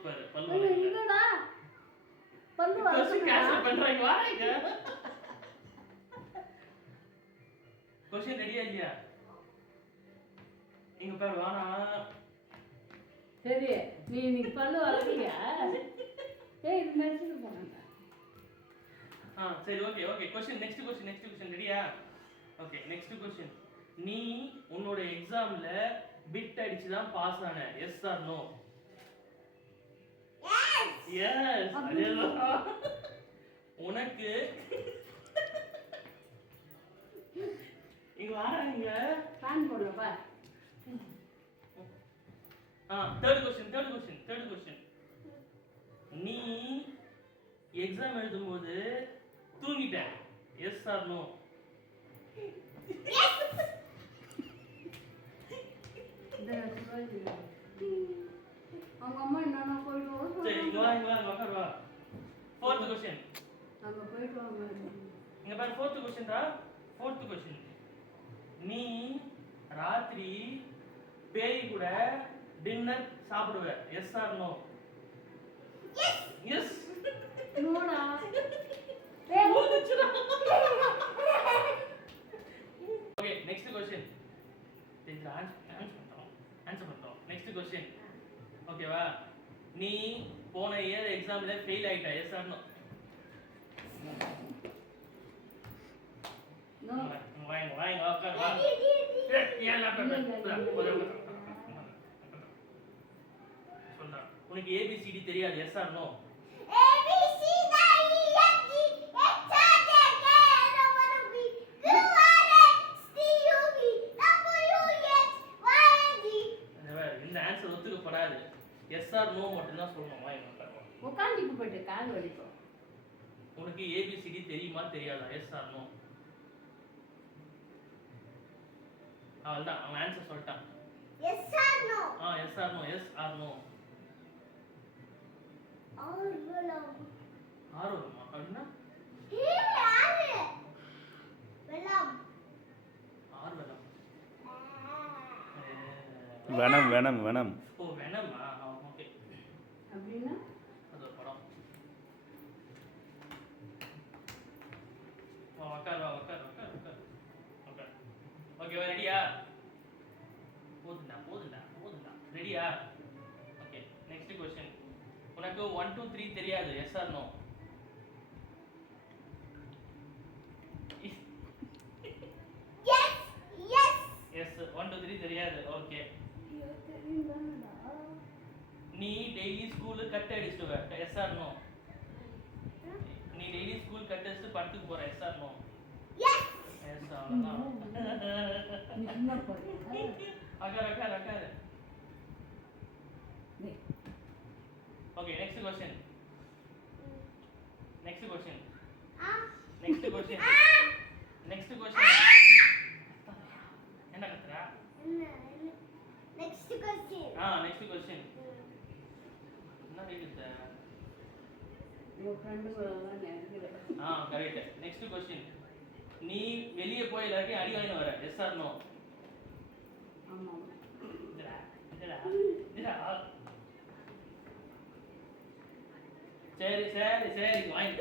Super. பல்லு வளர்க்கல. இல்லடா. பல்லு வளர்க்கல. கேன்சல் பண்றாங்க வாங்க. क्वेश्चन ரெடியா இல்லையா? இங்க பாரு வானா. சரி நீ பல்லு வளர்க்கலையா? ஏய் இது மெசேஜ் போடுங்க. சரி ஓகே क्वेश्चन நெக்ஸ்ட் क्वेश्चन ரெடியா? Okay next question. நீ உன்னோட எக்ஸாம்ல பிட் அடிச்சு தான் பாஸ் ஆன. Yes or no? எஸ். அதேதான். உனக்கு இங்க வாங்க. ஃபேன் போடுல பா. Third question. நீ எக்ஸாம் எழுதும்போது தூங்கிட்ட. Yes or no? அவங்க அம்மா என்னன்னா போயிட்டு சரி இங்க வா உட்கார் வா. Fourth question. அங்க போயிட்டு வாங்க. இங்க பாரு ஃபோர்த் क्वेश्चन. நீ ராத்திரி பேய் கூட டின்னர் சாப்பிடுவ. Yes or no? எஸ். நோடா. Okay next question. ஆன்சர் பண்றோம். Next question. ஓகேவா? நீ போன இயர் எக்ஸாம்ல ஃபெயில் ஆயிட்ட. Yes or no? நோ. வாங்க உட்கார் வா. ஏன் சொல்றா. உனக்கு ஏபிசிடி தெரியாது. Yes or no? இந்த ஆன்சர் ஒத்துக்கப்படாது. எஸ் ஆர் நோ மட்டும் தான் சொல்லணும். உட்கார்ந்து போயிட்டு கால் வலிக்கும். உனக்கு ஏபிசிடி தெரியுமா தெரியாதா? Yes or no? அவள்தான் அவன் ஆன்சர் சொல்லிட்டான். Yes or no? Yes or no. Yes or no? ஆர்வலம். ஆர்வலமா? அப்படின்னா வெலம். ஆர்வலம். வெனம். ஓ வெனமா? ஓகே. அப்படின்னா அது ஒரு படம். உட்கார். ஓகேவா? ரெடியா? போதுண்டா. ரெடியா? Okay next question. உனக்கு 1 2 3 தெரியாது. Yes or no? எஸ் 1 2 3 தெரியாது. ஓகே. நீ டெய்லி ஸ்கூல் கட் அடிச்சுடுவ. Yes or no? நீ டெய்லி ஸ்கூல் கட் அடிச்சு படத்துக்கு போற. Yes or no? எஸ். அவ்வளவுதான். நீ சும்மா போடு. அக்கார். Okay next question. என்ன கத்துறா? Next question. Next question. என்ன கேக்குது? உங்க ஃப்ரெண்ட் கூட தான் நினைக்கிறேன். கரெக்ட். Next question. நீ வெளிய போய் எல்லாரையும் அடி வாங்கிட்டு வர. Yes or no? ஆமா. சரி வாங்க.